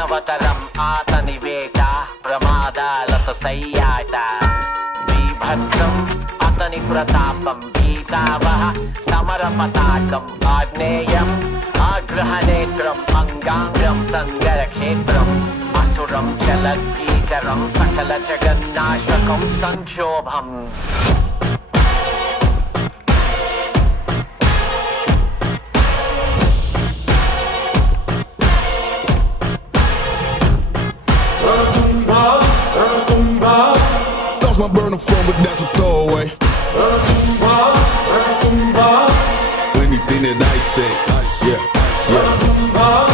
మానవతరం ఆతనివేట ప్రమాదాలతో సయ్యాట బీభత్సం అతని ప్రతాపం గీతావహ సమర పతాకం ఆగ్నేయం ఆగ్రహనేత్రం అంగాంగం సంగర క్షేత్రం అసురం చలద్భీకరం సకల జగన్నాశకం సంక్షోభం My burner phone, but that's a throwaway. Anything that I say, yeah, yeah.